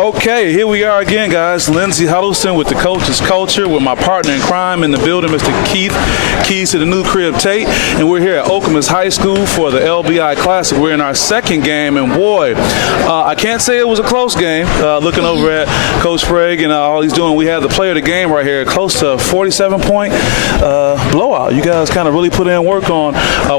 Okay, here we are again, guys. Lindsey Huddleston with the Coach's Culture with my partner in crime in the building, Mr. Keith, keys to the new crib Tate. And we're here at Okemos High School for the LBI Classic. We're in our second game, and boy, I can't say it was a close game. Looking over at Coach Sprague and all he's doing, we have the player of the game right here, close to a 47-point blowout. You guys kind of really put in work on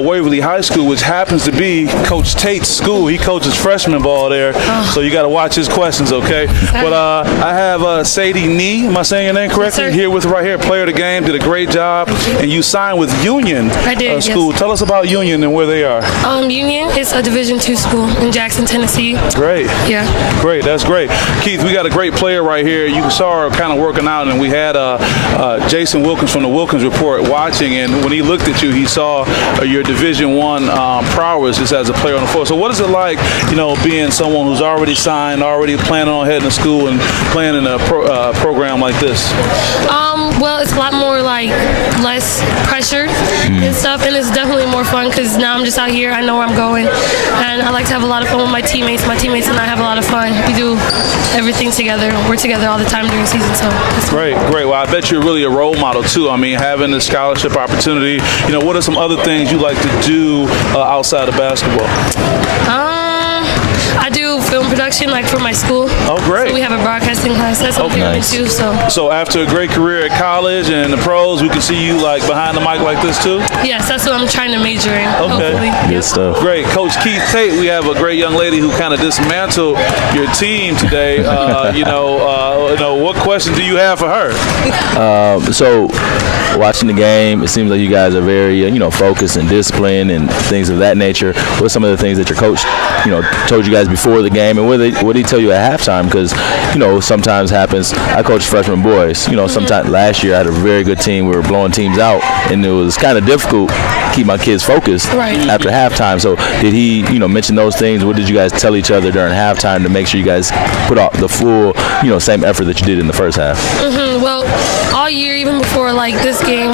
Waverly High School, which happens to be Coach Tate's school. He coaches freshman ball there, so you got to watch his questions, okay? But I have Sadie Nee, am I saying your name correctly? Yes, here with right here, player of the game, did a great job, and you signed with Union School. Yes. Tell us about Union and where they are. Union is a Division II school in Jackson, Tennessee. Great. Yeah. Great, that's great. Keith, we got a great player right here. You saw her kind of working out, and we had Jason Wilkins from the Wilkins Report watching, and when he looked at you, he saw your Division I prowess just as a player on the floor. So what is it like, being someone who's already signed, already planning on heading to school and playing in a program like this? Well, it's a lot more less pressure and stuff, and it's definitely more fun because now I'm just out here. I know where I'm going, and I like to have a lot of fun with my teammates. My teammates and I have a lot of fun. We do everything together. We're together all the time during season, so it's great. Well, I bet you're really a role model too. I mean, having the scholarship opportunity. What are some other things you like to do outside of basketball? I do film production, for my school. Oh, great. So we have a broadcasting class. That's something I do, So after a great career at college and the pros, we can see you behind the mic like this too? Yes, that's what I'm trying to major in, okay. Hopefully. Good stuff. Great. Coach Keith Tate, we have a great young lady who kind of dismantled your team today. What question do you have for her? So watching the game, it seems like you guys are very, focused and disciplined and things of that nature. What are some of the things that your coach, told you guys before the game, and what did he tell you at halftime? Because, sometimes happens. I coach freshman boys. Sometimes last year I had a very good team. We were blowing teams out, and it was kind of difficult to keep my kids focused after halftime. So did he, mention those things? What did you guys tell each other during halftime to make sure you guys put out the full, same effort that you did in the first half? Well, all year, even before this game,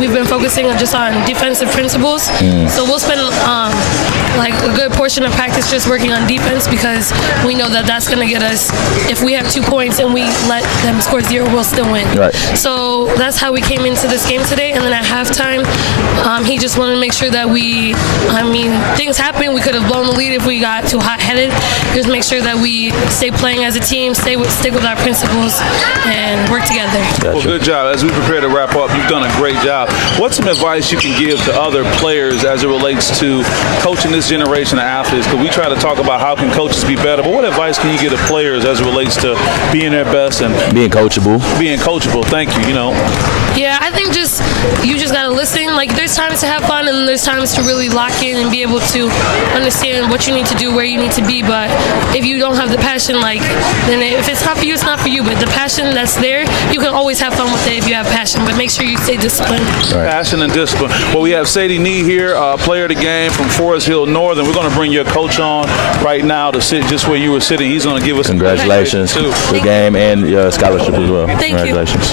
we've been focusing just on defensive principles. So we'll spend a good portion of practice just working on defense because we know that that's going to get us, if we have 2 points and we let them score 0, we'll still win. Right. So that's how we came into this game today. And then at halftime, he just wanted to make sure that things happen. We could have blown the lead if we got too hot-headed. Just make sure that we stay playing as a team, stick with our principles, and work together. Gotcha. Well, good job. As we prepare to wrap up, you've done a great job. What's some advice you can give to other players as it relates to coaching this generation of athletes? Because we try to talk about how can coaches be better, but what advice can you give to players as it relates to being their best and being coachable? Being coachable. Thank you. Yeah, I think you just gotta listen. There's times to have fun, and then there's times to really lock in and be able to understand what you need to do, where you need to be. But if you don't have the passion, then if it's not for you, it's not for you. But the passion that's there, you can always have fun with it if you have passion. But make sure you stay disciplined. Right. Passion and discipline. Well, we have Sadie Nee here, player of the game from Forrest Hills Northern. We're going to bring your coach on right now to sit just where you were sitting. He's going to give us congratulations to the game and your scholarship as well. Thank Congratulations.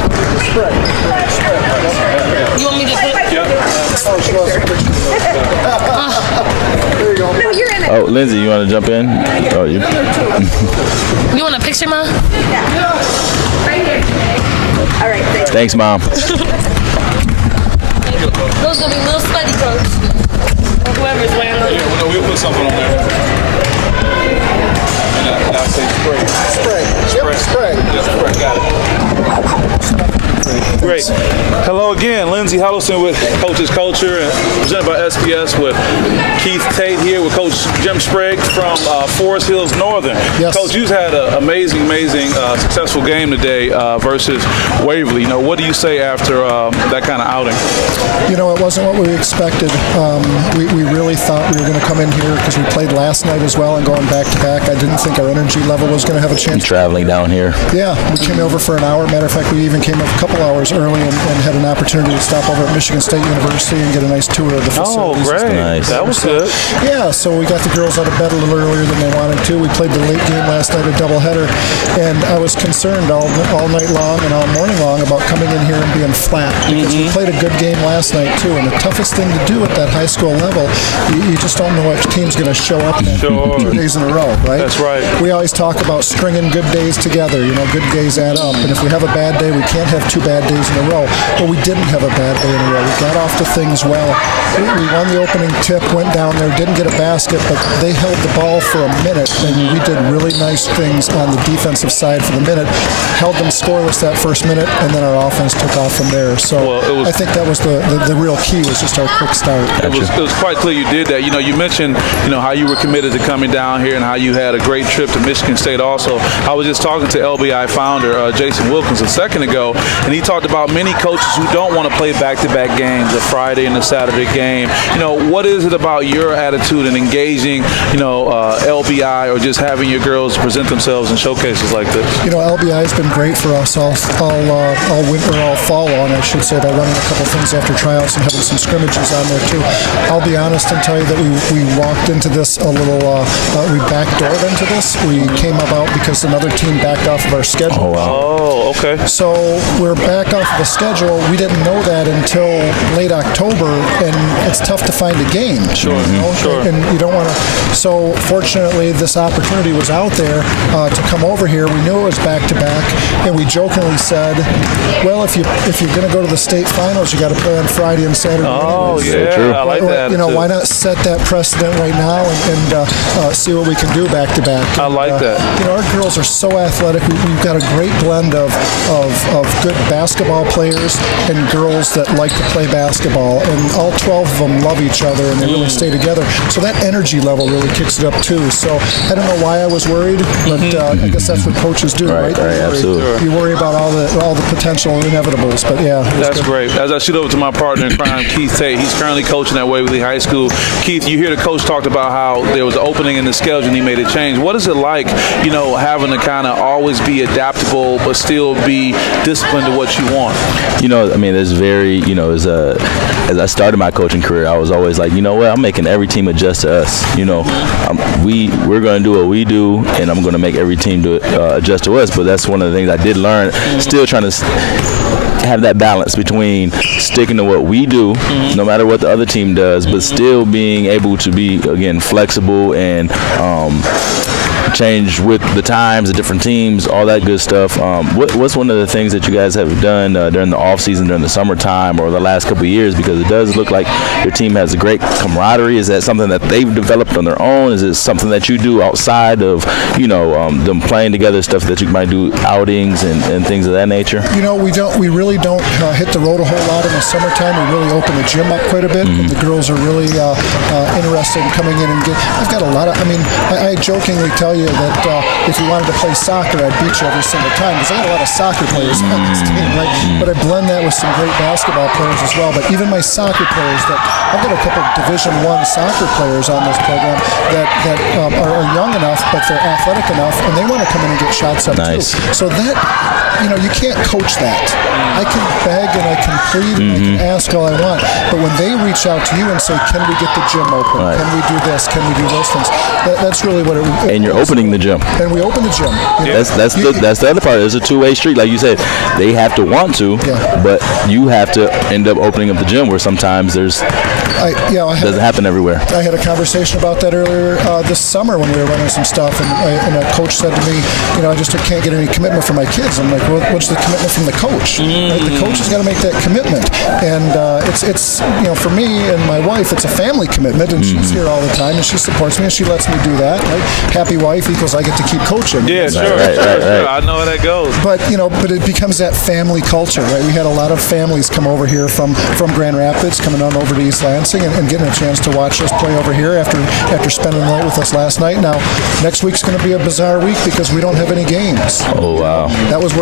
You want me to put? There you go. No, you're in it. Oh, Lindsey, you want to jump in? Oh, you. You want a picture, Mom? Yeah. Right here. All right. Thanks, Mom. Those gonna be little sweaty coats. Or whoever's wearing them. Yeah, we'll put something on there. And I'll say Sprague. Sprague. Yes, Sprague. Got it. Great. Hello again. Lindsey Huddleston with Coach's Culture, and presented by SPS with Keith Tate here with Coach Jim Sprague from Forrest Hills Northern. Yes. Coach, you've had an amazing, successful game today versus Waverly. What do you say after that kind of outing? It wasn't what we expected. We really thought we were going to come in here because we played last night as well and going back-to-back. I didn't think our energy level was going to have a chance. Traveling down here. Yeah, we came over for an hour. Matter of fact, we even came a couple couple hours early and had an opportunity to stop over at Michigan State University and get a nice tour of the facilities. Oh, great. Nice. That was good. Yeah, so we got the girls out of bed a little earlier than they wanted to. We played the late game last night, a doubleheader, and I was concerned all night long and all morning long about coming in here and being flat because we played a good game last night too. And the toughest thing to do at that high school level, you just don't know which team's going to show up 2 days in a row, right? That's right. We always talk about stringing good days together. Good days add up. And if we have a bad day, we can't have 2 bad days in a row. But we didn't have a bad day in a row. We got off to things well. We won the opening tip, went down there, didn't get a basket, but they held the ball for a minute, and we did really nice things on the defensive side for the minute. Held them scoreless that first minute, and then our offense took off from there. So I think that was the real key, was just our quick start. It was quite clear you did that. You mentioned how you were committed to coming down here and how you had a great trip to Michigan State also. I was just talking to LBI founder Jason Wilkins a second ago, and he talked about many coaches who don't want to play back-to-back games, a Friday and a Saturday game. What is it about your attitude in engaging, LBI, or just having your girls present themselves in showcases like this? LBI has been great for us all winter, all fall long, I should say, by running a couple things after tryouts and having some scrimmages on there too. I'll be honest and tell you that we walked into this a little, we backdoored into this. We came about because another team backed off of our schedule. Oh, wow. Oh, okay. So we're back off the schedule. We didn't know that until late October, and it's tough to find a game. Sure. Sure. And you don't want to. So fortunately, this opportunity was out there to come over here. We knew it was back to back, and we jokingly said, "Well, if you're going to go to the state finals, you got to play on Friday and Saturday." Oh, anyways. yeah. True. I like that. Why not set that precedent right now and see what we can do back to back? I like that. Our girls are so athletic. We've got a great blend of good basketball players and girls that like to play basketball, and all 12 of them love each other and they really stay together. So that energy level really kicks it up too. So I don't know why I was worried, but I guess that's what coaches do, right? Right, absolutely. You worry about all the potential inevitables, but yeah. That's great. As I shoot over to my partner in crime, Keith Tate, he's currently coaching at Waverly High School. Keith, you hear the coach talked about how there was an opening in the schedule and he made a change. What is it like, having to kind of always be adaptable but still be disciplined to what you want? There's very, as I started my coaching career, I was always like, I'm making every team adjust to us. We're going to do what we do, and I'm going to make every team adjust to us. But that's one of the things I did learn. Still trying to have that balance between sticking to what we do, no matter what the other team does, but still being able to be, again, flexible and change with the times, the different teams, all that good stuff. What's one of the things that you guys have done during the off season, during the summertime, or the last couple of years? Because it does look like your team has a great camaraderie. Is that something that they've developed on their own? Is it something that you do outside of, them playing together, stuff that you might do, outings and things of that nature? We really don't hit the road a whole lot in the summertime. We really open the gym up quite a bit. And the girls are really interested in coming in and I've got a lot of, I jokingly tell you that if you wanted to play soccer, I'd beat you every single time, because I got a lot of soccer players on this team, right? But I blend that with some great basketball players as well. But even my soccer players, I've got a couple of Division I soccer players on this program that are young enough, but they're athletic enough, and they want to come in and get shots up too. So that, you can't coach that. I can beg and I can plead and I can ask all I want, but when they reach out to you and say, "Can we get the gym open? Right. Can we do this? Can we do those things?" That's really what it is. And you're opening the gym. And we open the gym. That's the other part. It's a two-way street. Like you said, they have to want to, but you have to end up opening up the gym, where sometimes it doesn't happen everywhere. I had a conversation about that earlier this summer when we were running some stuff, and a coach said to me, I just can't get any commitment from my kids. I'm like, well, what's the commitment from the coach? Right? The coach has got to make that commitment, and it's for me and my wife, it's a family commitment, and she's here all the time, and she supports me, and she lets me do that. Right? Happy wife equals I get to keep coaching. Yeah, sure. I know how that goes. But it becomes that family culture, right? We had a lot of families come over here from Grand Rapids, coming on over to East Lansing, and getting a chance to watch us play over here after spending the night with us last night. Now, next week's going to be a bizarre week because we don't have any games. Oh wow! That was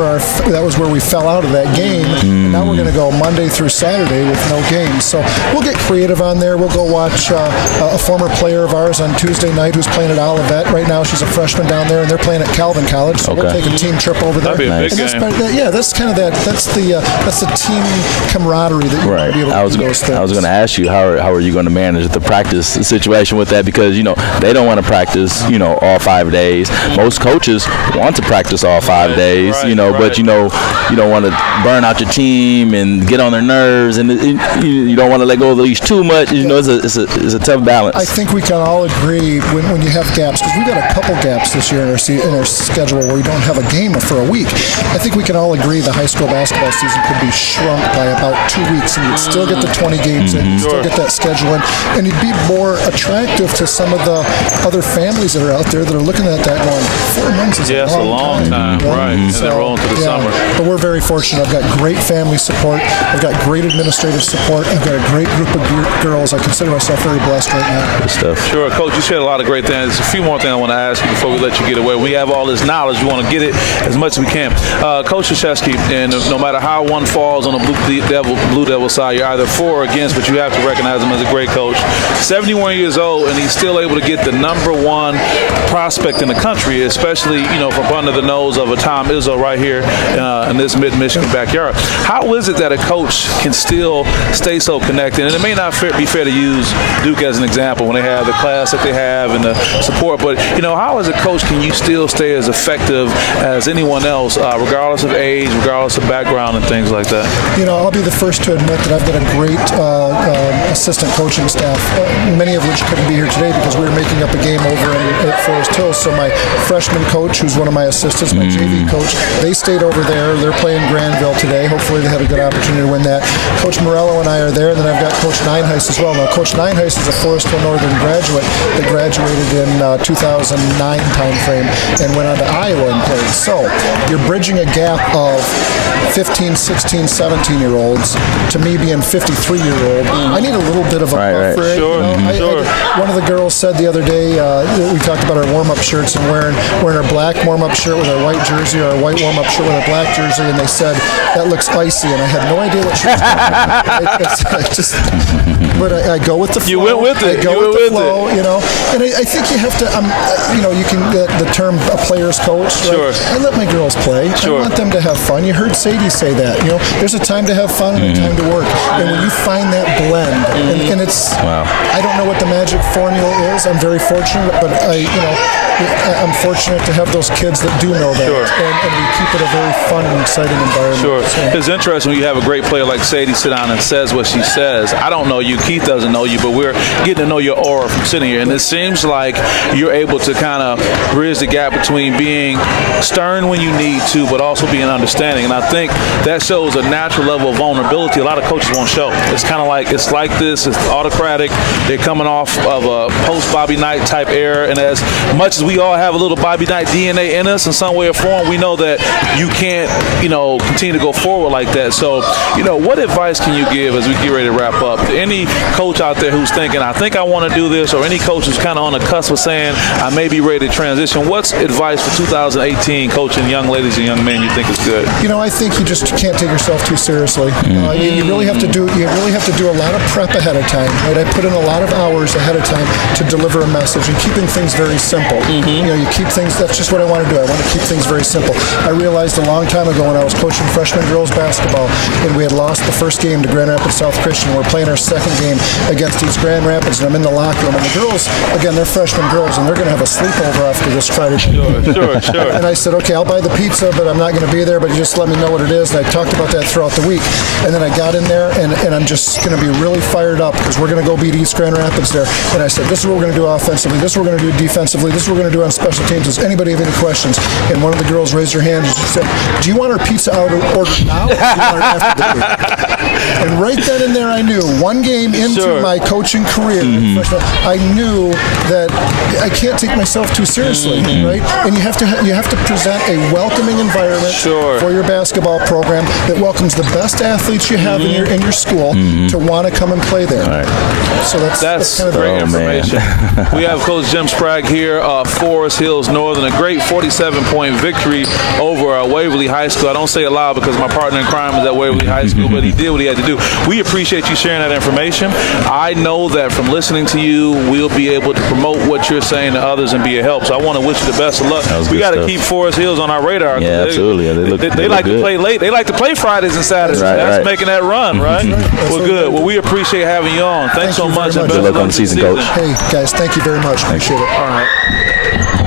where we fell out of that game. And now we're going to go Monday through Saturday with no games. So we'll get creative on there. We'll go watch a former player of ours on Tuesday night who's playing at Olivet right now. She's a freshman down there, and they're playing at Calvin College, so we'll take a team trip over there. That'd be a big And game. that's kind of that. That's the team camaraderie that you want to be able to do those things. I was going to ask you, how are you going to manage the practice situation with that? Because, they don't want to practice, all 5 days. Most coaches want to practice all 5 days, but, you don't want to burn out your team and get on their nerves, and you don't want to let go of the leash too much. It's a tough balance. I think we can all agree when you have gaps, because we've got a couple gaps this year in our schedule where we don't have a game for a week. I think we can all agree the high school basketball season could be shrunk by about 2 weeks, and you'd still get the 20 games in, you'd still get that schedule in, and you'd be more attractive to some of the other families that are out there that are looking at that going, 4 months is a long time. Right, and then roll into the summer. But we're very fortunate. I've got great family support. I've got great administrative support. I've got a great group of girls. I consider myself very blessed right now. Good stuff. Sure, Coach, you shared a lot of great things. There's a few more things I want to ask you before we let you get away. We have all this knowledge. We want to get it as much as we can. Coach Krzyzewski, and no matter how one falls on the Blue Devil side, you're either for or against, but you have to recognize him as a great coach. 71 years old, and he's still able to get the #1 prospect in the country, especially, from under the nose of a Tom Izzo right here in this mid-Michigan backyard. How is it that a coach can still stay so connected? And it may not be fair to use Duke as an example when they have the class that they have and the support, but, how as a coach can you still stay as effective as anyone else, regardless of age, regardless of background and things like that? I'll be the first to admit that I've got a great assistant coaching staff, many of which couldn't be here today because we were making up a game over at Forrest Hills. So my freshman coach, who's one of my assistants, my JV coach, they stayed over there. They're playing Granville today. Hopefully they had a good opportunity to win that. Coach Morello and I are there, and then I've got Coach Nineheist as well. Now, Coach Nineheist is a Forrest Hill Northern graduate that graduated in 2009 timeframe and went on to Iowa and played. So you're bridging a gap of 15, 16, 17-year-olds to me being 53-year-old. I need a little bit of a buffer. Sure. One of the girls said the other day, we talked about our warm-up shirts and wearing our black warm-up shirt with our white jersey or our white warm-up shirt with our black jersey, and they said, that looks icy, and I had no idea what she was talking about. But I go with the flow. You went with it. I go with the flow, And I think you have to, you can, the term a player's coach, right? Sure. I let my girls play. Sure. I want them to have fun. You heard Sadie say that. There's a time to have fun and a time to work. And when you find that blend, and it's, I don't know what the magic formula is. I'm very fortunate, but I'm fortunate to have those kids that do know that. Sure. And we keep it a very fun and exciting environment. Sure. So. It's interesting when you have a great player like Sadie sit down and says what she says. I don't know you. Keith doesn't know you, but we're getting to know your aura from sitting here. And it seems like you're able to kind of bridge the gap between being stern when you need to, but also being understanding. And I think that shows a natural level of vulnerability a lot of coaches won't show. It's kind of like, it's like this. It's autocratic. They're coming off of a post-Bobby Knight type era. And as much as we all have a little Bobby Knight DNA in us in some way or form, we know that you can't, continue to go forward like that. So, what advice can you give as we get ready to wrap up to any coach out there who's thinking, I think I want to do this, or any coach who's kind of on the cusp of saying, I may be ready to transition? What's advice for 2018 coaching young ladies and young men you think is good? I think you just can't take yourself too seriously. You really have to do a lot of prep ahead of time. Right? I put in a lot of hours ahead of time to deliver a message and keeping things very simple. You keep things. That's just what I want to do. I want to keep things very simple. I realized a long time ago when I was coaching freshman girls basketball, and we had lost the first game to Grand Rapids South Christian. We're playing our second game against East Grand Rapids, and I'm in the locker room. And the girls, again, they're freshman girls, and they're going to have a sleepover after this Friday. Sure. And I said, okay, I'll buy the pizza, but I'm not going to be there. But you just let me know what it is. And I talked about that throughout the week. And then I got in there, and I'm just going to be really fired up because we're going to go beat East Grand Rapids there. And I said, this is what we're going to do offensively. This is what we're going to do defensively. This is what we're going to do on special teams. Does anybody have any questions? And one of the girls raised her hand and she said, do you want our pizza ordered now or do you want it after the game? And right then and there I knew, one game into my coaching career, I knew that I can't take myself too seriously, right? And you have to present a welcoming environment for your basketball program that welcomes the best athletes you have in your school to want to come and play there. Right. So that's kind of great information. We have Coach Jim Sprague here, Forrest Hills Northern, a great 47-point victory over Waverly High School. I don't say it loud because my partner in crime is at Waverly High School, but he did what he had to do. We appreciate you sharing that information. information. I know that from listening to you, we'll be able to promote what you're saying to others and be a help. So I want to wish you the best of luck. We got to keep Forrest Hills on our radar. Yeah, absolutely. Yeah, they like to play late. They like to play Fridays and Saturdays. That's making that run, right? Well, good. Well, we appreciate having you on. Thanks so much. Good luck on the season, Coach. Hey, guys, thank you very much. Appreciate it. All right.